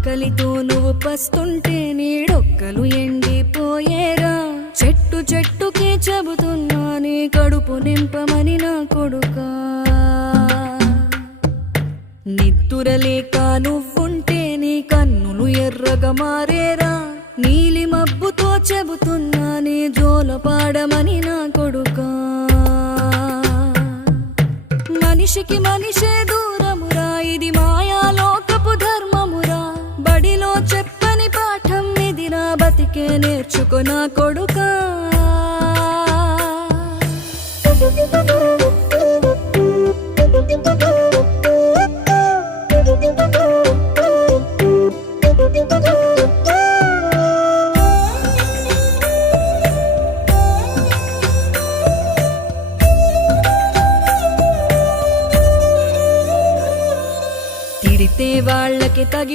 ఆకలితో నువ్వు పస్తుంటే నీడొక్కలు ఎండిపోయేరా. చెట్టు చెట్టుకే చెబుతున్నా నీ కడుపు నింపమని నా కొడుకా. నిద్దురలేక నువ్వుంటే నీ కన్నులు ఎర్రగా మారేరా. నీలి మబ్బుతో చెబుతున్నా నీ జోల పాడమని నా కొడుకా. మనిషికి మనిషే దూరమురా, ఇది మాయాలోకపు ధర్మమురా. బడిలో చెప్పని పాఠం ఇదిరా, బతికే నేర్చుకో నా కొడుకా. తిడితే వాళ్ళకి తగి